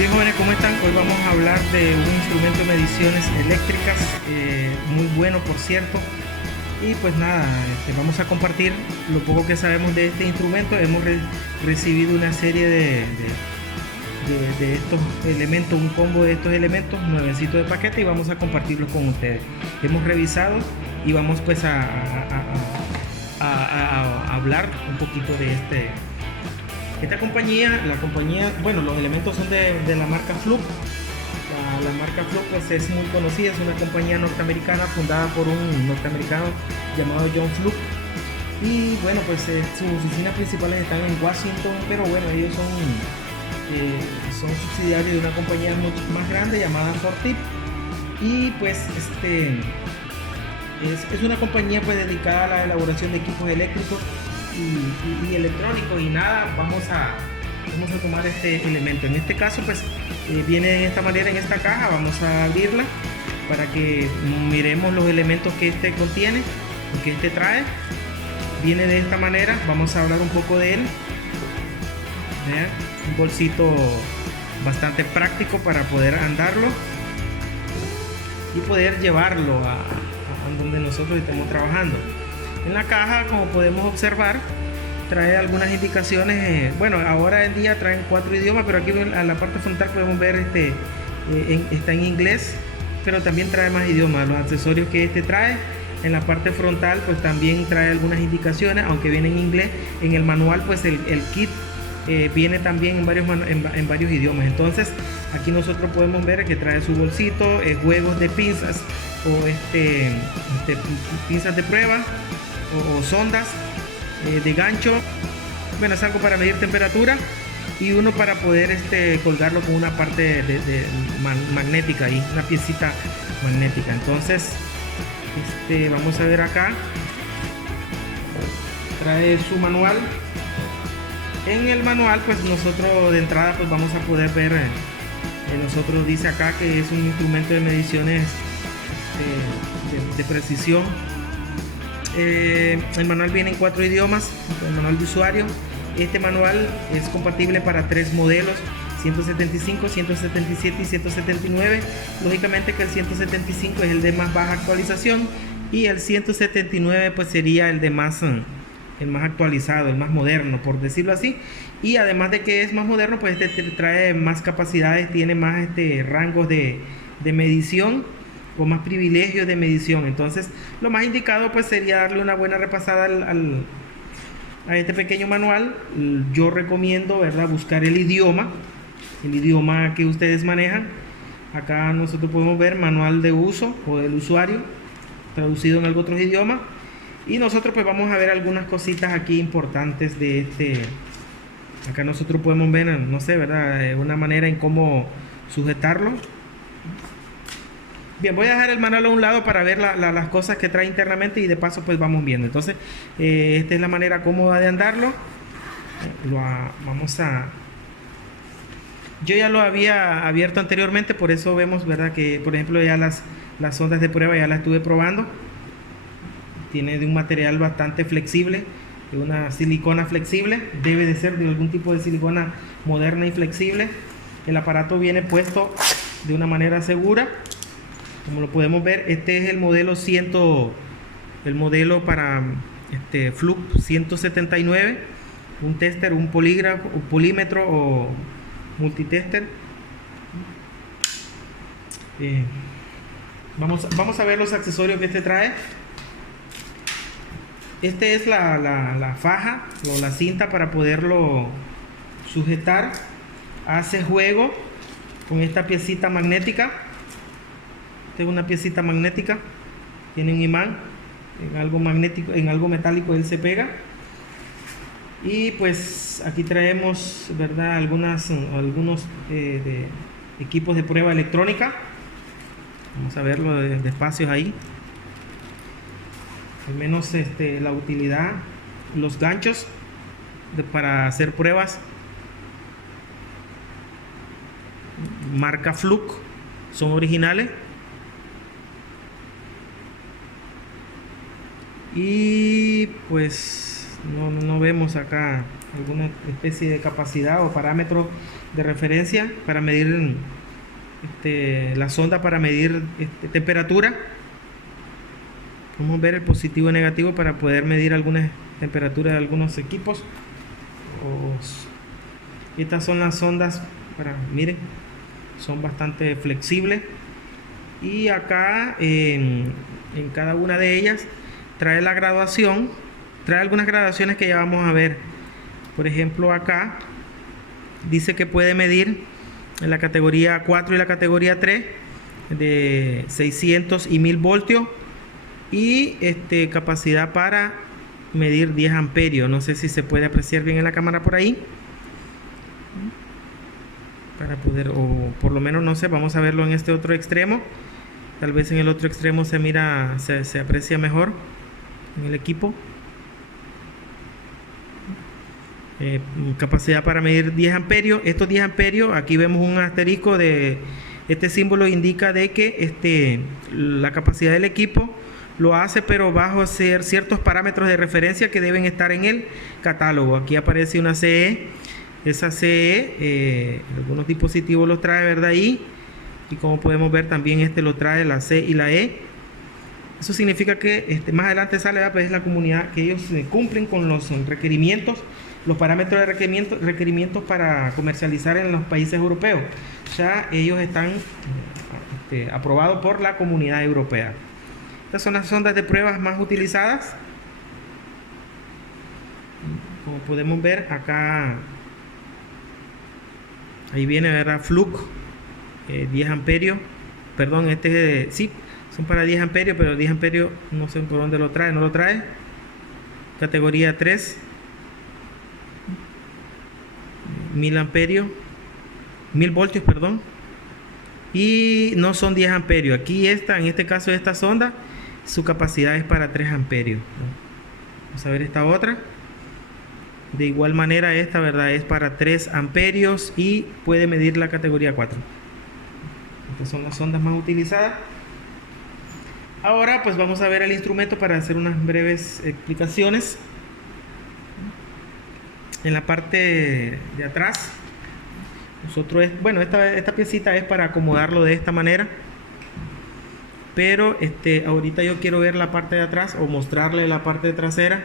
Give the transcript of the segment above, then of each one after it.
Bien, jóvenes, ¿cómo están? Hoy vamos a hablar de un instrumento de mediciones eléctricas, muy bueno, por cierto. Y pues nada, vamos a compartir lo poco que sabemos de este instrumento. Hemos recibido una serie de estos elementos, un combo de estos elementos, nuevecitos de paquete, y vamos a compartirlos con ustedes. Hemos revisado y vamos pues a hablar un poquito de esta compañía. La compañía, bueno, los elementos son de la marca Fluke. La marca Fluke pues es muy conocida, es una compañía norteamericana fundada por un norteamericano llamado John Fluke. Y bueno, pues sus oficinas principales están en Washington, pero bueno, ellos son subsidiarios de una compañía mucho más grande llamada Fortip. Y pues es una compañía pues dedicada a la elaboración de equipos eléctricos y electrónicos. Y nada, vamos a tomar este elemento. En este caso pues viene de esta manera en esta caja. Vamos a abrirla para que miremos los elementos que este contiene y que este trae. Viene de esta manera, vamos a hablar un poco de él. ¿Vean? Un bolsito bastante práctico para poder andarlo y poder llevarlo a donde nosotros estemos trabajando. En la caja, como podemos observar, trae algunas indicaciones. Bueno, ahora en día traen 4 idiomas, pero aquí en la parte frontal podemos ver está en inglés, pero también trae más idiomas. Los accesorios que trae en la parte frontal pues también trae algunas indicaciones, aunque viene en inglés. En el manual pues el kit viene también en varios idiomas. Entonces aquí nosotros podemos ver que trae su bolsito, juegos de pinzas o pinzas de prueba o sondas de gancho. Bueno, es algo para medir temperatura, y uno para poder colgarlo con una parte magnética ahí, una piecita magnética. Entonces vamos a ver acá, trae su manual. En el manual pues nosotros de entrada pues vamos a poder ver, nosotros dice acá que es un instrumento de mediciones de precisión. El manual viene en 4 idiomas, el manual de usuario. Este manual es compatible para 3 modelos: 175, 177 y 179. Lógicamente que el 175 es el de más baja actualización, y el 179 pues sería el más actualizado, el más moderno, por decirlo así. Y además de que es más moderno, pues trae más capacidades, tiene más rangos de medición, o más privilegios de medición. Entonces lo más indicado pues sería darle una buena repasada a este pequeño manual. Yo recomiendo, ¿verdad?, buscar el idioma que ustedes manejan. Acá nosotros podemos ver manual de uso o del usuario traducido en algún otro idioma, y nosotros pues vamos a ver algunas cositas aquí importantes de acá nosotros podemos ver, no sé, ¿verdad?, una manera en cómo sujetarlo. Bien, voy a dejar el manual a un lado para ver las cosas que trae internamente, y de paso pues vamos viendo. Entonces esta es la manera cómoda de andarlo. Yo ya lo había abierto anteriormente, por eso vemos, ¿verdad?, que por ejemplo ya las ondas de prueba ya las estuve probando. Tiene de un material bastante flexible, de una silicona flexible. Debe de ser de algún tipo de silicona moderna y flexible. El aparato viene puesto de una manera segura, como lo podemos ver. Este es el modelo para Fluke 179, un tester, un polígrafo, un polímetro o multitester. Vamos a ver los accesorios que trae. Es la faja o la cinta para poderlo sujetar. Hace juego con esta piecita magnética. Esta es una piecita magnética, tiene un imán. En algo magnético, en algo metálico él se pega. Y pues aquí traemos, ¿verdad?, algunos de equipos de prueba electrónica. Vamos a verlo de espacios ahí. Al menos la utilidad, los ganchos para hacer pruebas, marca Fluke, son originales. Y pues no vemos acá alguna especie de capacidad o parámetro de referencia para medir la sonda, para medir temperatura. Vamos a ver el positivo y negativo para poder medir algunas temperaturas de algunos equipos. Estas son las sondas miren, son bastante flexibles, y acá en cada una de ellas trae la graduación, trae algunas graduaciones que ya vamos a ver. Por ejemplo, acá dice que puede medir en la categoría 4 y la categoría 3 de 600 y 1000 voltios, y capacidad para medir 10 amperios. No sé si se puede apreciar bien en la cámara por ahí, para poder, o por lo menos no sé, vamos a verlo en este otro extremo. Tal vez en el otro extremo se mira, se aprecia mejor en el equipo. Capacidad para medir 10 amperios. Estos 10 amperios, aquí vemos un asterisco de este símbolo, indica de que la capacidad del equipo lo hace, pero bajo ciertos parámetros de referencia que deben estar en el catálogo. Aquí aparece una CE. Esa CE, algunos dispositivos los trae, ¿verdad? Y como podemos ver también lo trae la C y la E. Eso significa que más adelante sale, pues, es la comunidad que ellos cumplen con los requerimientos, los parámetros de requerimientos para comercializar en los países europeos. Ya ellos están aprobados por la comunidad europea. Estas son las sondas de pruebas más utilizadas. Como podemos ver acá, ahí viene, ¿verdad? Fluke, 10 amperios. Perdón, sí, son para 10 amperios, pero 10 amperios no sé por dónde lo trae, no lo trae. Categoría 3, 1000 amperios, 1000 voltios, perdón. Y no son 10 amperios. Aquí en este caso, esta sonda, su capacidad es para 3 amperios. Vamos a ver esta otra. De igual manera, esta, ¿verdad?, es para 3 amperios y puede medir la categoría 4. Estas son las sondas más utilizadas. Ahora pues vamos a ver el instrumento para hacer unas breves explicaciones. En la parte de atrás, bueno, esta piecita es para acomodarlo de esta manera, pero ahorita yo quiero ver la parte de atrás o mostrarle la parte trasera.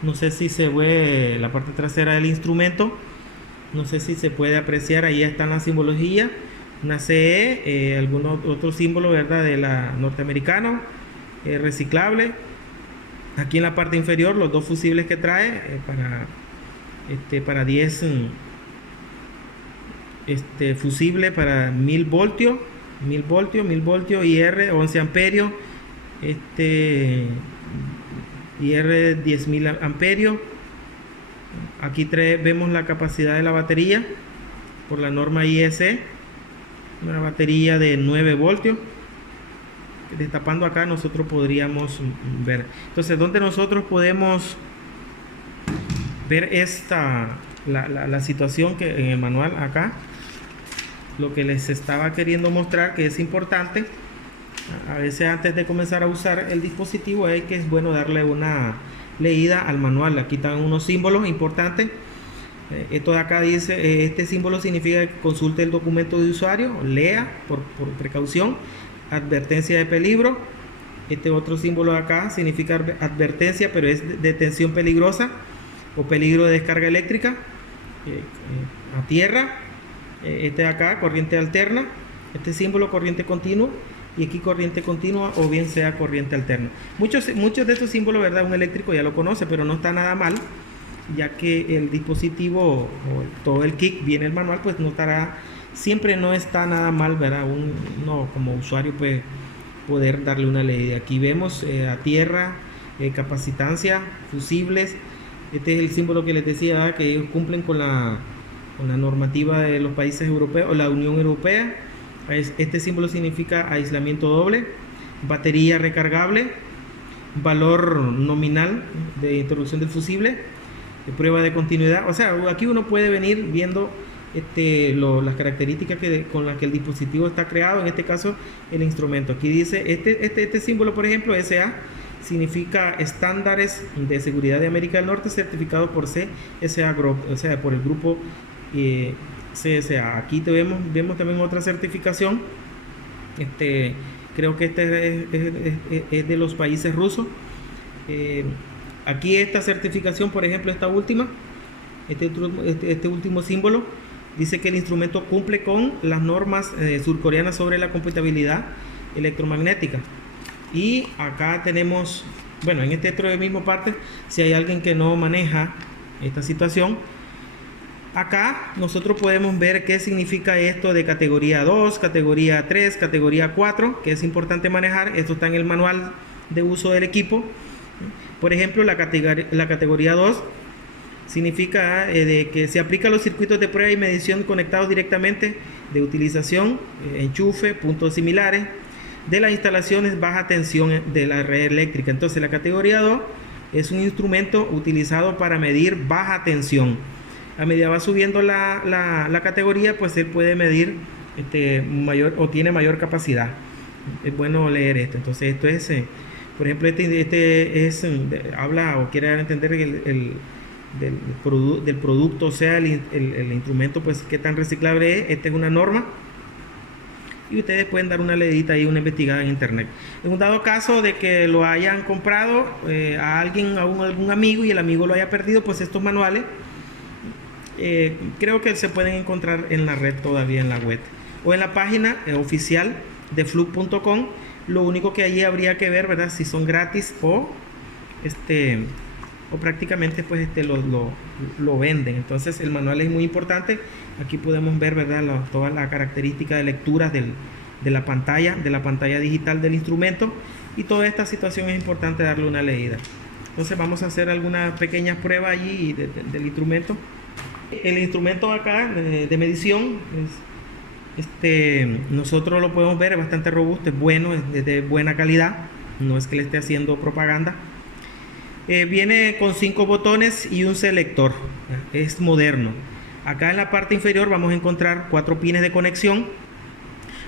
No sé si se ve la parte trasera del instrumento, no sé si se puede apreciar. Ahí están las simbologías, una CE, algunos otros símbolos, ¿verdad?, de la norteamericano, reciclable. Aquí en la parte inferior los dos fusibles que trae para 10 fusible para 1000 voltios, 1000 voltios, IR 11 amperios, IR 10.000 amperios. Aquí vemos la capacidad de la batería por la norma IEC, una batería de 9 voltios. Destapando acá nosotros podríamos ver. Entonces, ¿dónde nosotros podemos ver la situación que en el manual acá? Lo que les estaba queriendo mostrar, que es importante. A veces antes de comenzar a usar el dispositivo es bueno darle una leída al manual. Aquí están unos símbolos importantes. Esto de acá dice, este símbolo significa que consulte el documento de usuario, lea por precaución, advertencia de peligro. Este otro símbolo de acá significa advertencia, pero es de tensión peligrosa o peligro de descarga eléctrica a tierra. Este de acá, corriente alterna. Este símbolo, corriente continua. Y aquí corriente continua o bien sea corriente alterna. Muchos de estos símbolos, ¿verdad?, un eléctrico ya lo conoce, pero no está nada mal, ya que el dispositivo o todo el kit viene el manual, pues siempre no está nada mal, ¿verdad? Uno como usuario puede poder darle una leída. Aquí vemos a tierra, capacitancia, fusibles. Este es el símbolo que les decía, ¿verdad?, que ellos cumplen con la normativa de los países europeos o la Unión Europea. Este símbolo significa aislamiento doble, batería recargable, valor nominal de introducción del fusible, prueba de continuidad. O sea, aquí uno puede venir viendo las características con las que el dispositivo está creado, en este caso el instrumento. Aquí dice este símbolo, por ejemplo, SA, significa Estándares de Seguridad de América del Norte, certificado por CSA Group, o sea, por el grupo CSA. Aquí vemos también otra certificación. Creo que es de los países rusos. Aquí esta certificación, por ejemplo, esta última, este último símbolo, dice que el instrumento cumple con las normas surcoreanas sobre la compatibilidad electromagnética. Y acá tenemos, bueno, en este otro mismo parte, si hay alguien que no maneja esta situación, acá nosotros podemos ver qué significa esto de categoría 2, categoría 3, categoría 4, que es importante manejar. Esto está en el manual de uso del equipo. Por ejemplo, la categoría 2 significa de que se aplica a los circuitos de prueba y medición conectados directamente, de utilización, enchufe, puntos similares, de las instalaciones baja tensión de la red eléctrica. Entonces la categoría 2 es un instrumento utilizado para medir baja tensión. A medida va subiendo la categoría, pues él puede medir mayor o tiene mayor capacidad. Es bueno leer esto. Entonces esto es, por ejemplo, habla o quiere dar a entender del producto, o sea, el instrumento, pues qué tan reciclable es. Esta es una norma y ustedes pueden dar una leidita ahí, una investigada en internet. En un dado caso de que lo hayan comprado a alguien, algún amigo, y el amigo lo haya perdido, pues estos manuales creo que se pueden encontrar en la red todavía, en la web o en la página oficial de Fluke.com. Lo único que allí habría que ver, ¿verdad?, si son gratis o prácticamente pues lo venden. Entonces el manual es muy importante. Aquí podemos ver, ¿verdad?, todas las características de lecturas de la pantalla digital del instrumento, y toda esta situación es importante darle una leída. Entonces vamos a hacer algunas pequeñas pruebas allí del instrumento. El instrumento acá de medición nosotros lo podemos ver, es bastante robusto, es bueno, es de buena calidad, no es que le esté haciendo propaganda. Viene con 5 botones y un selector, es moderno. Acá en la parte inferior vamos a encontrar 4 pines de conexión.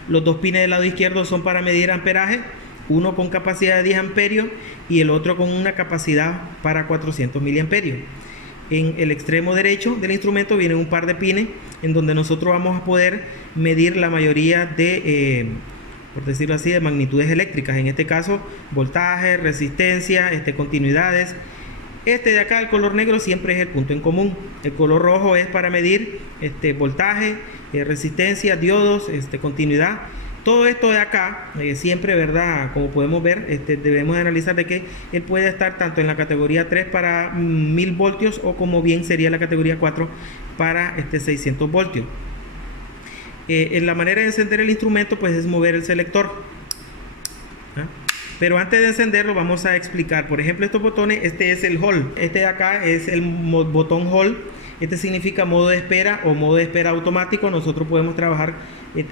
Los 2 pines del lado izquierdo son para medir amperaje, uno con capacidad de 10 amperios y el otro con una capacidad para 400 miliamperios. En el extremo derecho del instrumento viene un par de pines en donde nosotros vamos a poder medir la mayoría de, por decirlo así, de magnitudes eléctricas. En este caso, voltaje, resistencia, continuidades. De acá, el color negro, siempre es el punto en común. El color rojo es para medir voltaje, resistencia, diodos, continuidad. Todo esto de acá, siempre, ¿verdad?, como podemos ver, debemos analizar de que él puede estar tanto en la categoría 3 para 1000 voltios o como bien sería la categoría 4 para 600 voltios. En la manera de encender el instrumento, pues es mover el selector. Pero antes de encenderlo vamos a explicar, por ejemplo, estos botones. Este es el hold, de acá es el botón hold. Significa modo de espera o modo de espera automático. Nosotros podemos trabajar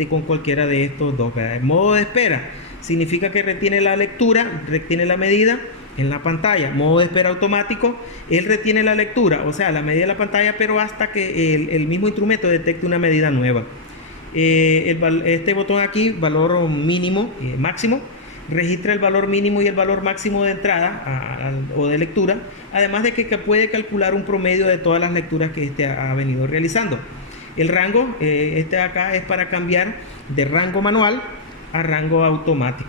con cualquiera de estos dos, ¿verdad? El modo de espera significa que retiene la lectura, retiene la medida en la pantalla. Modo de espera automático, él retiene la lectura, o sea, la medida de la pantalla, pero hasta que el mismo instrumento detecte una medida nueva. Este botón aquí, valor mínimo, máximo, registra el valor mínimo y el valor máximo de entrada o de lectura, además de que puede calcular un promedio de todas las lecturas que ha venido realizando. El rango, acá es para cambiar de rango manual a rango automático.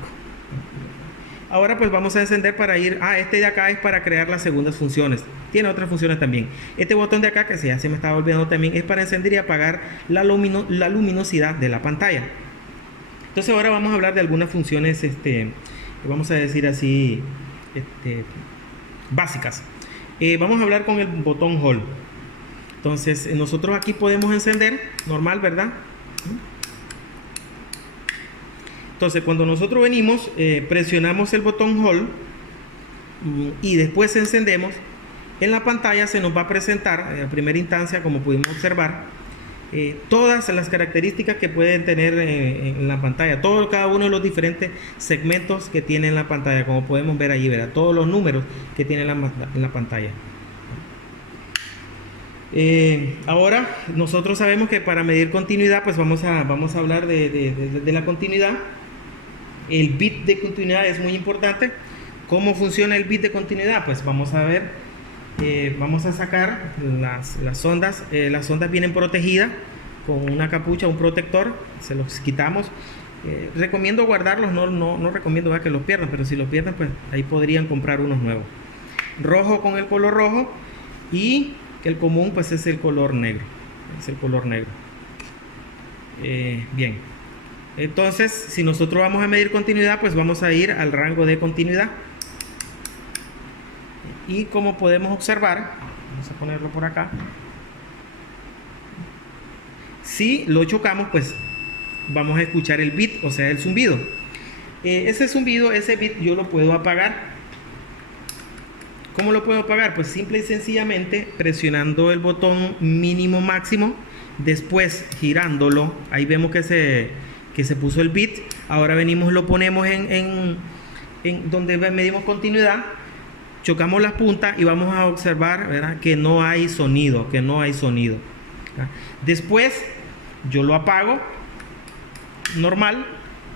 Ahora pues vamos a encender para ir, de acá es para crear las segundas funciones. Tiene otras funciones también. Este botón de acá, que ya se me estaba olvidando también, es para encender y apagar la luminosidad de la pantalla. Entonces ahora vamos a hablar de algunas funciones, vamos a decir así, básicas. Vamos a hablar con el botón hold. Entonces nosotros aquí podemos encender, normal, ¿verdad? Entonces cuando nosotros venimos, presionamos el botón hold y después encendemos, en la pantalla se nos va a presentar, en primera instancia, como pudimos observar, todas las características que pueden tener en la pantalla, cada uno de los diferentes segmentos que tiene en la pantalla, como podemos ver allí, ¿verdad? Todos los números que tiene en la pantalla. Ahora nosotros sabemos que para medir continuidad, pues vamos a hablar de la continuidad. El bit de continuidad es muy importante. ¿Cómo funciona el bit de continuidad? Pues vamos a ver, vamos a sacar las ondas. Las ondas vienen protegidas con una capucha, un protector, se los quitamos. Recomiendo guardarlos, no recomiendo que los pierdan, pero si los pierden, pues ahí podrían comprar unos nuevos. Rojo con el color rojo, y el común pues es el color negro. Bien, entonces si nosotros vamos a medir continuidad, pues vamos a ir al rango de continuidad, y como podemos observar, vamos a ponerlo por acá, si lo chocamos, pues vamos a escuchar el bit, o sea el zumbido. Ese zumbido, ese bit yo lo puedo apagar. ¿Cómo lo puedo apagar? Pues simple y sencillamente presionando el botón mínimo máximo, después girándolo. Ahí vemos que se puso el bit. Ahora venimos, lo ponemos en donde medimos continuidad, chocamos las puntas y vamos a observar, ¿verdad?, que no hay sonido, Después yo lo apago normal,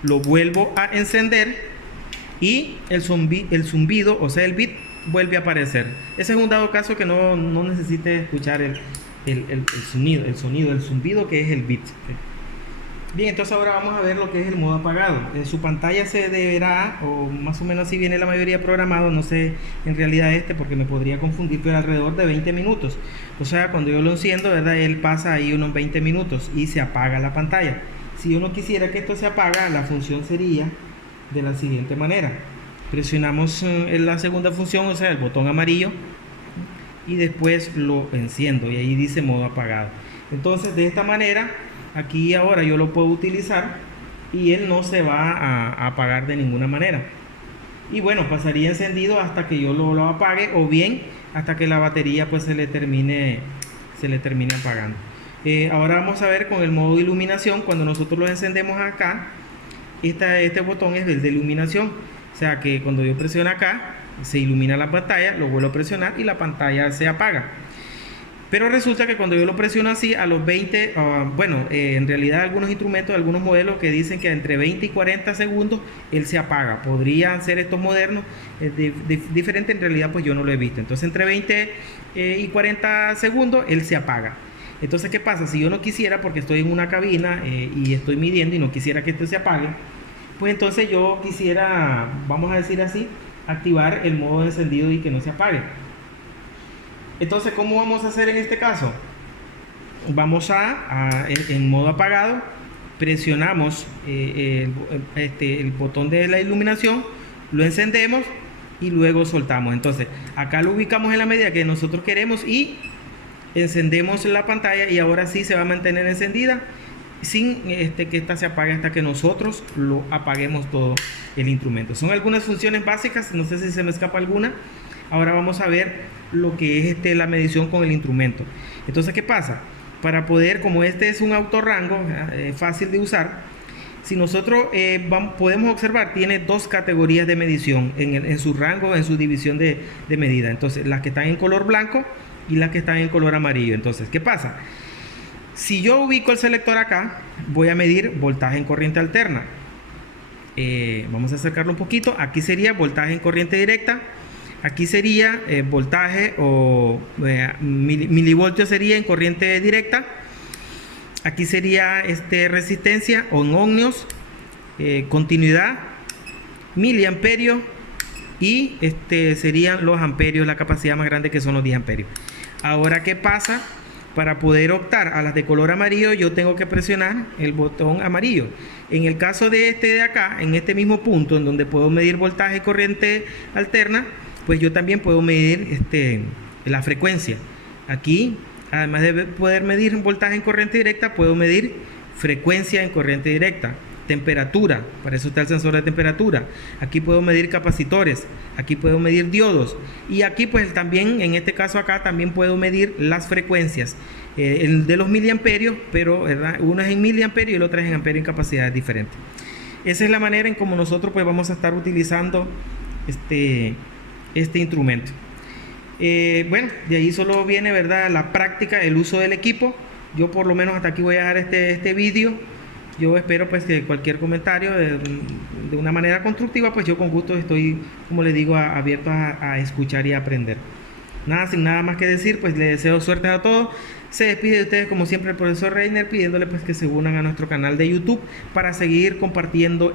lo vuelvo a encender y el zumbido, o sea el bit, vuelve a aparecer. Ese es un dado caso que no necesite escuchar el zumbido, que es el bit. Bien, entonces ahora vamos a ver lo que es el modo apagado. En su pantalla se deberá, o más o menos así viene la mayoría programado, no sé en realidad porque me podría confundir, pero alrededor de 20 minutos. O sea, cuando yo lo enciendo, ¿verdad?, él pasa ahí unos 20 minutos y se apaga la pantalla. Si yo no quisiera que esto se apaga, la función sería de la siguiente manera. Presionamos en la segunda función, o sea el botón amarillo, y después lo enciendo y ahí dice modo apagado. Entonces de esta manera aquí ahora yo lo puedo utilizar y él no se va a apagar de ninguna manera. Y bueno, pasaría encendido hasta que yo lo apague, o bien hasta que la batería pues se le termine apagando. Ahora vamos a ver con el modo de iluminación. Cuando nosotros lo encendemos acá, este botón es el de iluminación. O sea que cuando yo presiono acá, se ilumina la pantalla, lo vuelvo a presionar y la pantalla se apaga. Pero resulta que cuando yo lo presiono así, a los 20, en realidad algunos instrumentos, algunos modelos que dicen que entre 20 y 40 segundos él se apaga. Podrían ser estos modernos, diferente, en realidad pues yo no lo he visto. Entonces entre 20 y 40 segundos él se apaga. Entonces, ¿qué pasa? Si yo no quisiera, porque estoy en una cabina y estoy midiendo y no quisiera que esto se apague, pues entonces yo quisiera, vamos a decir así, activar el modo de encendido y que no se apague. Entonces, ¿cómo vamos a hacer en este caso? Vamos en modo apagado, presionamos el botón de la iluminación, lo encendemos y luego soltamos. Entonces, acá lo ubicamos en la medida que nosotros queremos y encendemos la pantalla, y ahora sí se va a mantener encendida sin que esta se apague hasta que nosotros lo apaguemos todo el instrumento. Son algunas funciones básicas, no sé si se me escapa alguna. Ahora vamos a ver lo que es la medición con el instrumento. Entonces, ¿qué pasa? Para poder, como este es un autorrango fácil de usar, si nosotros podemos observar, tiene dos categorías de medición en su rango, en su división de medida. Entonces, las que están en color blanco y las que están en color amarillo. Entonces, ¿qué pasa? Si yo ubico el selector acá, voy a medir voltaje en corriente alterna. Vamos a acercarlo un poquito. Aquí sería voltaje en corriente directa. Aquí sería voltaje o milivoltios sería en corriente directa. Aquí sería resistencia o en ohmios, continuidad, miliamperios, y serían los amperios, la capacidad más grande, que son los 10 amperios. Ahora, ¿qué pasa? Para poder optar a las de color amarillo, yo tengo que presionar el botón amarillo. En el caso de acá, en este mismo punto, en donde puedo medir voltaje y corriente alterna, pues yo también puedo medir la frecuencia. Aquí, además de poder medir voltaje en corriente directa, puedo medir frecuencia en corriente directa. Temperatura, para eso está el sensor de temperatura. Aquí puedo medir capacitores, aquí puedo medir diodos, y aquí pues también, en este caso acá, también puedo medir las frecuencias de los miliamperios, pero ¿verdad? Una es en miliamperios y la otra es en amperios, en capacidades diferentes. Esa es la manera en como nosotros pues vamos a estar utilizando este instrumento. Bueno, de ahí solo viene, ¿verdad?, la práctica, el uso del equipo. Yo por lo menos hasta aquí voy a dejar este vídeo. Yo espero pues que cualquier comentario de una manera constructiva, pues yo con gusto estoy, como le digo, abierto a escuchar y a aprender. Nada, sin nada más que decir, pues le deseo suerte a todos. Se despide de ustedes como siempre el profesor Reiner, pidiéndole pues que se unan a nuestro canal de YouTube para seguir compartiendo